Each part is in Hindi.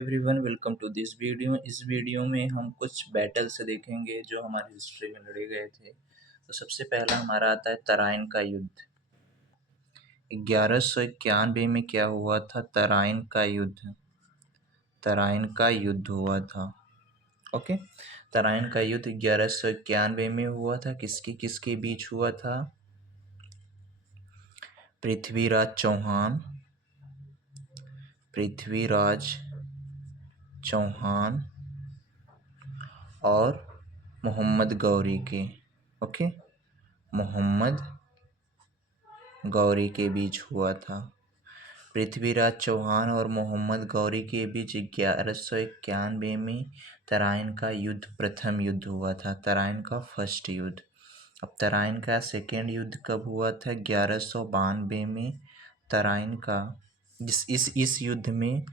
Everyone welcome to this video. इस वीडियो में हम कुछ बैटल्स देखेंगे जो हमारी हिस्ट्री में लड़े गए थे। तो सबसे पहला हमारा आता है तराइन का युद्ध। 1191 में क्या हुआ था? तराइन का युद्ध। तराइन का युद्ध हुआ था। ओके, तराइन का युद्ध 1191 में हुआ था। किसके किसके बीच हुआ था? पृथ्वीराज चौहान, पृथ्वीराज चौहान और मोहम्मद गौरी के। ओके, मोहम्मद गौरी के बीच हुआ था। पृथ्वीराज चौहान और मोहम्मद गौरी के बीच 1191 में तराइन का युद्ध, प्रथम युद्ध हुआ था। तराइन का फर्स्ट युद्ध। अब तराइन का सेकेंड युद्ध कब हुआ था? 1192 में तराइन का इस युद्ध में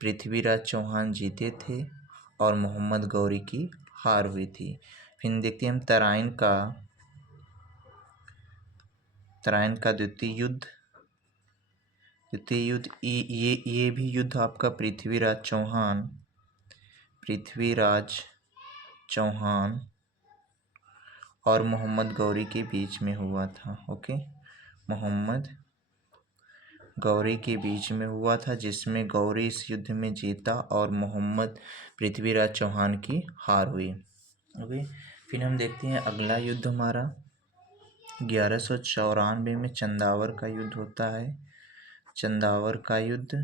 पृथ्वीराज चौहान जीते थे और मोहम्मद गौरी की हार हुई थी। फिर देखते हैं हम तराइन का द्वितीय युद्ध। ये भी युद्ध आपका पृथ्वीराज चौहान और मोहम्मद गौरी के बीच में हुआ था। ओके, मोहम्मद गौरी के बीच में हुआ था, जिसमें गौरी इस युद्ध में जीता और मोहम्मद पृथ्वीराज चौहान की हार हुई। ओके, फिर हम देखते हैं अगला युद्ध हमारा 1194 में चंदावर का युद्ध होता है। चंदावर का युद्ध।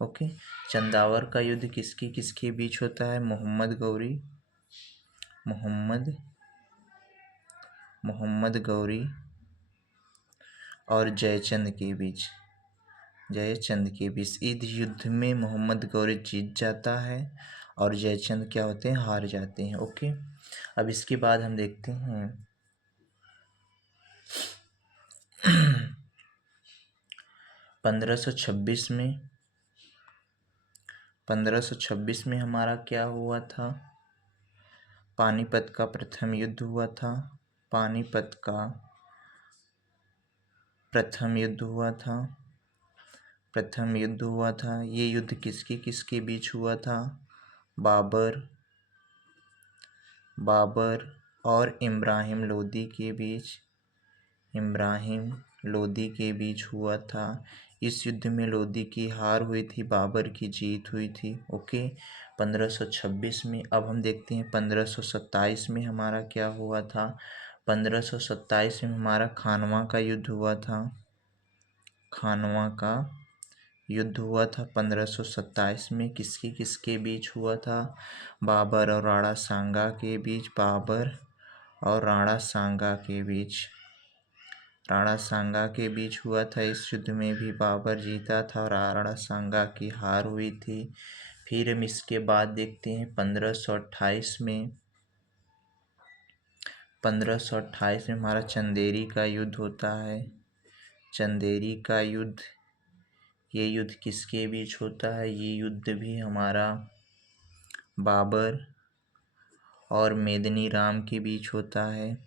ओके, चंदावर का युद्ध किसके किसके बीच होता है? मोहम्मद गौरी और जयचंद के बीच। इस युद्ध में मोहम्मद गौरी जीत जाता है और जयचंद क्या होते हैं? हार जाते हैं। ओके, अब इसके बाद हम देखते हैं 1526 में हमारा क्या हुआ था? पानीपत का प्रथम युद्ध हुआ था। पानीपत का प्रथम युद्ध हुआ था। ये युद्ध किसके किसके बीच हुआ था? बाबर और इब्राहिम लोदी के बीच हुआ था। इस युद्ध में लोदी की हार हुई थी, बाबर की जीत हुई थी। ओके, 1526 में। अब हम देखते हैं 1527 में हमारा क्या हुआ था। 1527 में हमारा खानवा का युद्ध हुआ था। 1527 में किसके किसके बीच हुआ था? बाबर और राणा सांगा के बीच। राणा सांगा के बीच हुआ था। इस युद्ध में भी बाबर जीता था और राणा सांगा की हार हुई थी। फिर हम इसके बाद देखते हैं 1528 में। 1528 में हमारा चंदेरी का युद्ध होता है। चंदेरी का युद्ध। ये युद्ध किसके बीच होता है? ये युद्ध भी हमारा बाबर और मेदिनी राम के बीच होता है।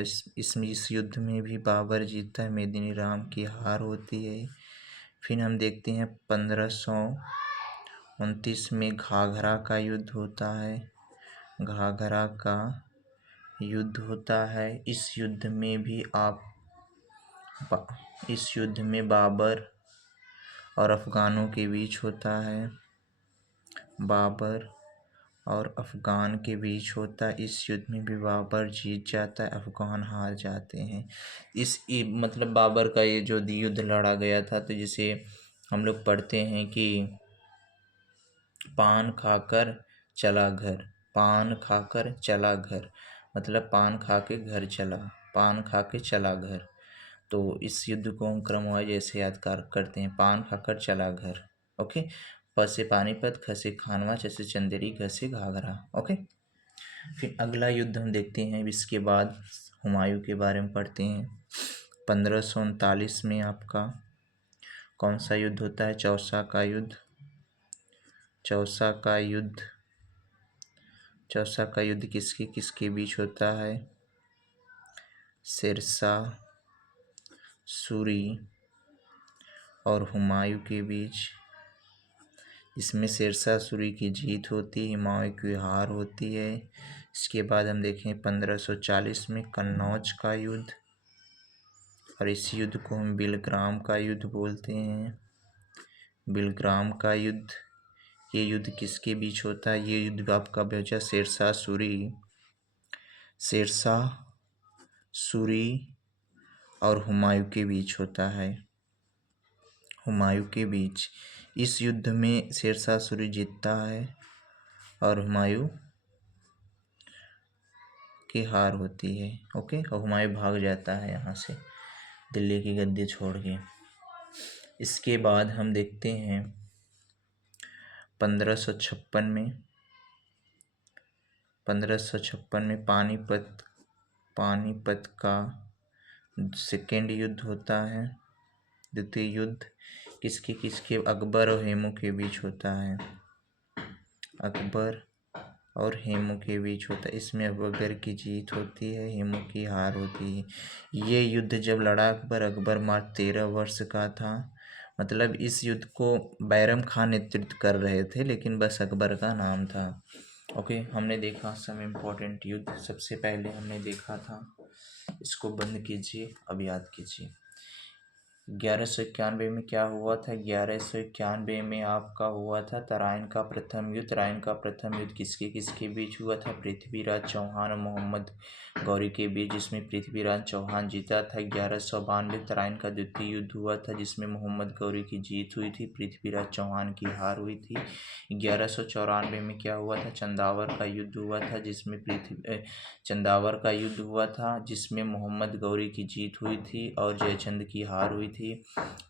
इस युद्ध में भी बाबर जीतता है, मेदिनी राम की हार होती है। फिर हम देखते हैं 1529 में घाघरा का युद्ध होता है। घाघरा का युद्ध होता है। इस युद्ध में बाबर और अफगानों के बीच होता है। इस युद्ध में भी बाबर जीत जाता है, अफगान हार जाते हैं। मतलब बाबर का ये जो युद्ध लड़ा गया था, तो जिसे हम लोग पढ़ते हैं कि पान खाकर चला घर, मतलब पान खा के चला घर। तो इस युद्ध को हम क्रमवाइज ऐसे याद करते हैं, पान खाकर चला घर। ओके, प से पानीपत, ख से खानवा, च से चंदेरी, घ से घाघरा। ओके, फिर अगला युद्ध हम देखते हैं। इसके बाद हुमायूं के बारे में पढ़ते हैं। 1539 में आपका कौन सा युद्ध होता है? चौसा का युद्ध किसके किसके बीच होता है? शेरशाह सूरी और हुमायूं के बीच, इसमें शेरशाह सूरी की जीत होती है, हुमायूं की हार होती है। इसके बाद हम देखें 1540 में कन्नौज का युद्ध, और इस युद्ध को हम बिलग्राम का युद्ध बोलते हैं। बिलग्राम का युद्ध, ये युद्ध किसके बीच होता है? ये युद्ध आपका बचा शेरशाह सूरी और हुमायूं के बीच होता है। हुमायूं के बीच इस युद्ध में शेरशाह सूरी जीतता है और हुमायूं की हार होती है। ओके, और हुमायूं भाग जाता है यहाँ से दिल्ली की गद्दी छोड़ के। इसके बाद हम देखते हैं 1556 में पानीपत का सेकेंड युद्ध होता है। द्वितीय युद्ध किसके अकबर और हेमू के बीच होता है। अकबर और हेमू के बीच होता है। इसमें अकबर की जीत होती है, हेमू की हार होती है। ये युद्ध जब लड़ा अकबर मात्र 13 वर्ष का था। मतलब इस युद्ध को बैरम खान नेतृत्व कर रहे थे, लेकिन बस अकबर का नाम था। ओके, हमने देखा सब इम्पोर्टेंट युद्ध। सबसे पहले हमने देखा था, इसको बंद कीजिए, अब याद कीजिए। 1191 में क्या हुआ था? 1191 में आपका हुआ था तराइन का प्रथम युद्ध। तराइन का प्रथम युद्ध किसके बीच हुआ था? पृथ्वीराज चौहान और मोहम्मद गौरी के बीच, जिसमें पृथ्वीराज चौहान जीता था। 1192 तराइन का द्वितीय युद्ध हुआ था, जिसमें मोहम्मद गौरी की जीत हुई थी, पृथ्वीराज चौहान की हार हुई थी। 1194 में क्या हुआ था? चंदावर का युद्ध हुआ था, जिसमें मोहम्मद गौरी की जीत हुई थी और जयचंद की हार हुई थी।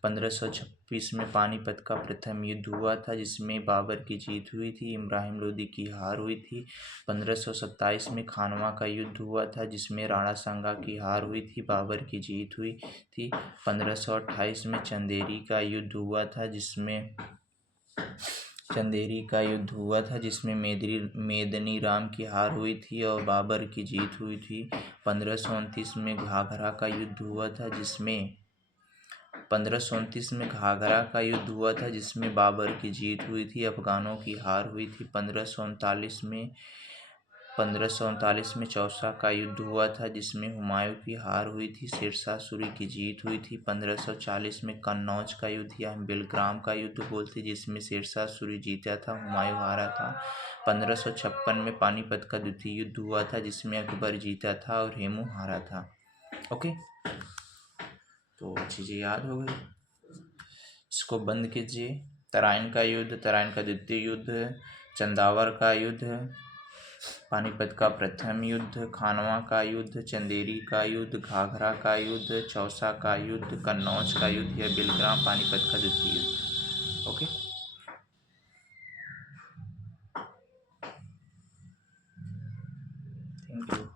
1526 में पानीपत का प्रथम युद्ध हुआ था, जिसमें बाबर की जीत हुई थी, इब्राहिम लोदी की हार हुई थी। 1527 में खानवा का युद्ध हुआ था, जिसमें राणा सांगा की हार हुई थी, बाबर की जीत हुई थी। 1528 में चंदेरी का युद्ध हुआ था, जिसमें मेदिनी राम की हार हुई थी और बाबर की जीत हुई थी। 1529 में घाघरा का युद्ध हुआ था, जिसमें बाबर की जीत हुई थी, अफगानों की हार हुई थी। 1539 में चौसा का युद्ध हुआ था, जिसमें हुमायूं की हार हुई थी, शेरशाह सूरी की जीत हुई थी। 1540 में कन्नौज का युद्ध या बिलग्राम का युद्ध बोलते, जिसमें शेरशाह सूरी जीता था, हुमायूं हारा था। 1556 में पानीपत का द्वितीय युद्ध हुआ था, जिसमें अकबर जीता था और हेमू हारा था। ओके, तो चीज़ें याद हो गई, इसको बंद कीजिए। तराइन का युद्ध, तराइन का द्वितीय युद्ध, चंदावर का युद्ध, पानीपत का प्रथम युद्ध, खानवा का युद्ध, चंदेरी का युद्ध, घाघरा का युद्ध, चौसा का युद्ध, कन्नौज का युद्ध या बिलग्राम पानीपत का द्वितीय युद्ध। Okay, thank you.